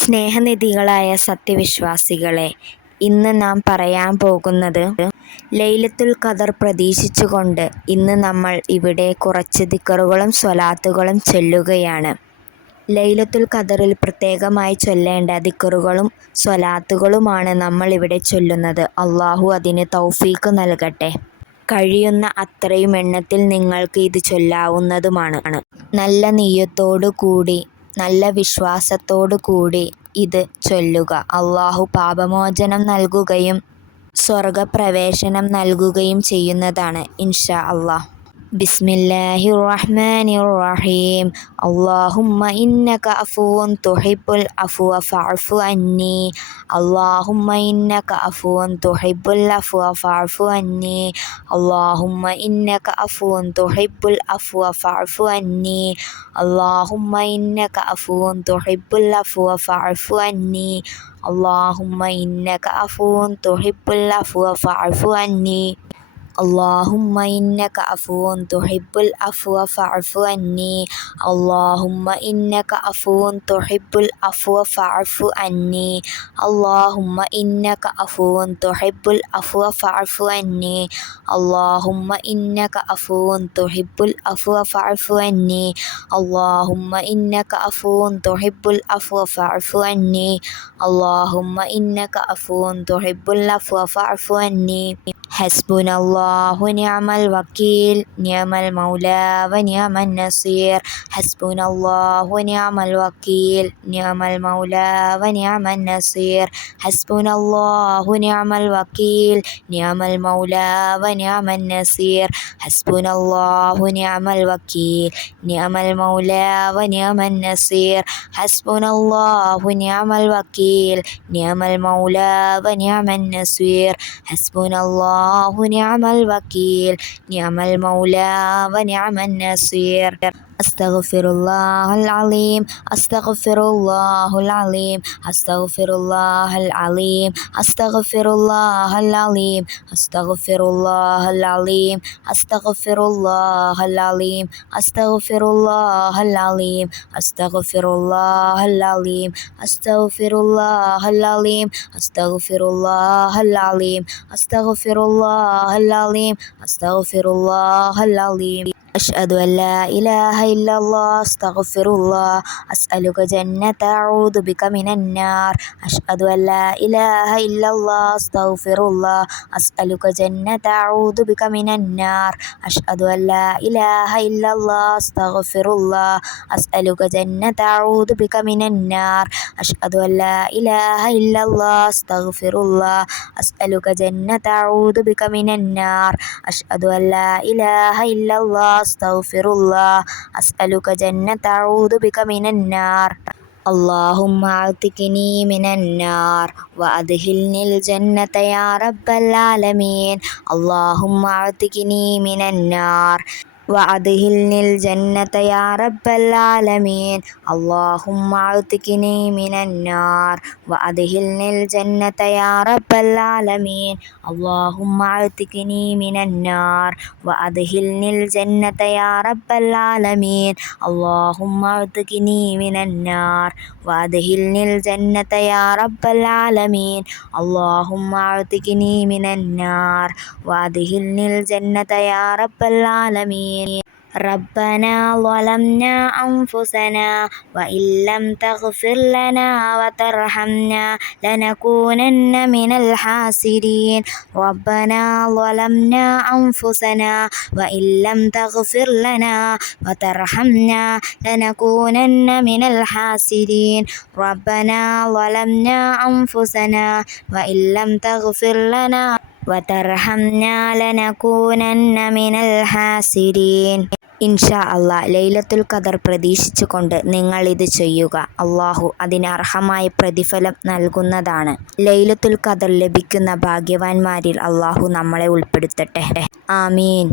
സ്നേഹനിധികളായ സത്യവിശ്വാസികളെ, ഇന്ന് നാം പറയാൻ പോകുന്നത് ലൈലത്തുൽ ഖദർ പ്രതീക്ഷിച്ചുകൊണ്ട് ഇന്ന് നമ്മൾ ഇവിടെ കുറച്ച് ദിക്റുകളും സ്വലാത്തുകളും ചൊല്ലുകയാണ്. ലൈലത്തുൽ ഖദറിൽ പ്രത്യേകമായി ചൊല്ലേണ്ട ദിക്റുകളും സ്വലാത്തുകളുമാണ് നമ്മൾ ഇവിടെ ചൊല്ലുന്നത്. അള്ളാഹു അതിന് തൗഫീക്ക് നൽകട്ടെ. കഴിയുന്ന അത്രയും എണ്ണത്തിൽ നിങ്ങൾക്ക് ഇത് ചൊല്ലാവുന്നതുമാണ്. നല്ല നിയ്യത്തോടു കൂടി, നല്ല വിശ്വാസത്തോടു കൂടി ഇത് ചൊല്ലുക. അള്ളാഹു പാപമോചനം നൽകുകയും സ്വർഗപ്രവേശനം നൽകുകയും ചെയ്യുന്നതാണ് ഇൻഷാ അല്ലാഹ്. ബിസ്മില്ലാഹിർ റഹ്മാനിർ റഹീം. അല്ലാഹുമ്മ ഇന്നക അഫുവ്വുൻ തുഹിബ്ബുൽ അഫ്വ ഫഅഫു അന്നി. അല്ലാഹുമ്മ ഇന്നക അഫുവ്വുൻ തുഹിബ്ബുൽ അഫ്വ ഫഅഫു അന്നി. അല്ലാഹുമ്മ ഇന്നക അഫുവ്വുൻ തുഹിബ്ബുൽ അഫ്വ ഫഅഫു അന്നി. അല്ലാഹുമ്മ ഇന്നക അഫുവ്വുൻ തുഹിബ്ബുൽ അഫ്വ ഫഅഫു അന്നി. അല്ലാഹുമ്മ ഇന്നക അഫുവ്വുൻ തുഹിബ്ബുൽ അഫ്വ ഫഅഫു അന്നി. അല്ലാഹുമ്മ ഇന്നക അഫുവ്വുൻ തുഹിബ്ബുൽ അഫ്വ ഫഅഫു അന്നി. അല്ലാഹുമ്മ ഇന്നക അഫുവ്വുൻ തുഹിബ്ബുൽ അഫ്വ ഫഅഫു അന്നി. അല്ലാഹുമ്മ ഇന്നക അഫുവ്വുൻ തുഹിബ്ബുൽ അഫ്വ ഫഅഫു അന്നി. അല്ലാഹുമ്മ ഇന്നക അഫുവ്വുൻ തുഹിബ്ബുൽ അഫ്വ ഫഅഫു അന്നി. അല്ലാഹുമ്മ ഇന്നക അഫുവ്വുൻ തുഹിബ്ബുൽ അഫ്വ ഫഅഫു അന്നി. അല്ലാഹുമ്മ ഇന്നക അഫുവ്വുൻ തുഹിബ്ബുൽ അഫ്വ ഫഅഫു അന്നി. ഹസ്ബുനല്ലാഹു നിഅമൽ വക്കീൽ, നിഅമൽ മൗലാ വ നിഅമൻ നസീർ. ഹസ്ബുനല്ലാഹു നിഅമൽ വക്കീൽ, നിഅമൽ മൗലാ വ നിഅമൻ നസീർ. ഹസ്ബുനല്ലാഹു നിഅമൽ വക്കീൽ, നിഅമൽ മൗലാ വ നിഅമൻ നസീർ. ഹസ്ബുനല്ലാഹു നിഅമൽ വക്കീൽ, നിഅമൽ മൗലാ വ നിഅമൻ നസീർ. ഹസ്ബുനല്ലാഹു നിഅമൽ വക്കീൽ, നിഅമൽ മൗലാ വ നിഅമൻ നസീർ. ഹസ്ബുനല്ലാഹു നിഅമൽ വക്കീൽ, നിഅമൽ മൗലാ വ നിഅമൻ നസീർ. അസ്തഗ്ഫിറുല്ലാഹൽ അലീം, അസ്തഗ്ഫിറുല്ലാഹൽ അലീം, അസ്തഗ്ഫിറുല്ലാഹൽ അലീം, അസ്തഗ്ഫിറുല്ലാഹൽ അലീം, അസ്തഗ്ഫിറുല്ലാഹൽ അലീം, അസ്തഗ്ഫിറുല്ലാഹൽ അലീം, അസ്തഗ്ഫിറുല്ലാഹൽ അലീം, അസ്തഗ്ഫിറുല്ലാഹൽ അലീം, അസ്തഗ്ഫിറുല്ലാഹൽ അലീം, അസ്തഗ്ഫിറുല്ലാഹൽ അലീം, അസ്തഗ്ഫിറുല്ലാഹൽ അലീം, അസ്തഗ്ഫിറുല്ലാഹൽ അലീം. അഷ്ഹദു അല്ലാ ഇലാഹ ഇല്ലല്ലാഹ് അസ്തഗ്ഫിറുല്ലാഹ് അസ്അലുക ജന്നത അഊദു ബിക മിനന്നാർ. അഷ്ഹദു അല്ലാ ഇലാഹ ഇല്ലല്ലാഹ് അസ്തഗ്ഫിറുല്ലാഹ് അസ്അലുക ജന്നത അഊദു ബിക മിനന്നാർ. അഷ്ഹദു അല്ലാ ഇലാഹ ഇല്ലല്ലാഹ് അസ്തഗ്ഫിറുല്ലാഹ് അസ്അലുക ജന്നത അഊദു ബിക മിനന്നാർ. അഷ്ഹദു അല്ലാ ഇലാഹ ഇല്ലല്ലാഹ് അസ്തഗ്ഫിറുല്ലാഹ് അസ്അലുക ജന്നത അഊദു ബിക മിനന്നാർ. അഷ്ഹദു അല്ലാ ഇലാഹ ഇല്ലല്ലാഹ് അസ്തഗ്ഫിറുല്ലാഹ് അസ്അലുക ജന്നത അഊദു ബിക മിനന്നാർ. اللهم اعتقني من النار وأدخلني الجنة يا رب العالمين. اللهم اعتقني من النار وأدخلني الجنة يا رب العالمين. اللهم اعتقني من النار وأدخلني الجنة يا رب العالمين. اللهم اعتقني من النار وأدخلني الجنة يا رب العالمين. اللهم اعتقني من النار وأدخلني الجنة يا رب العالمين. اللهم اعتقني من النار وأدخلني الجنة يا رب العالمين. ربنا ظلمنا أنفسنا وإن لم تغفر لنا وترحمنا لنكونن من الخاسرين. ربنا ظلمنا أنفسنا وإن لم تغفر لنا وترحمنا لنكونن من الخاسرين. ربنا ظلمنا أنفسنا وإن لم تغفر لنا وترحمنا لنكونن من الخاسرين. ഇൻഷാ അല്ലാഹ്, ലൈലത്തുൽ ഖദർ പ്രതീക്ഷിച്ചുകൊണ്ട് നിങ്ങൾ ഇത് ചെയ്യുക. അള്ളാഹു അതിന് അർഹമായ പ്രതിഫലം നൽകുന്നതാണ്. ലൈലത്തുൽ ഖദർ ലഭിക്കുന്ന ഭാഗ്യവാന്മാരിൽ അള്ളാഹു നമ്മളെ ഉൾപ്പെടുത്തട്ടെ. ആമീൻ.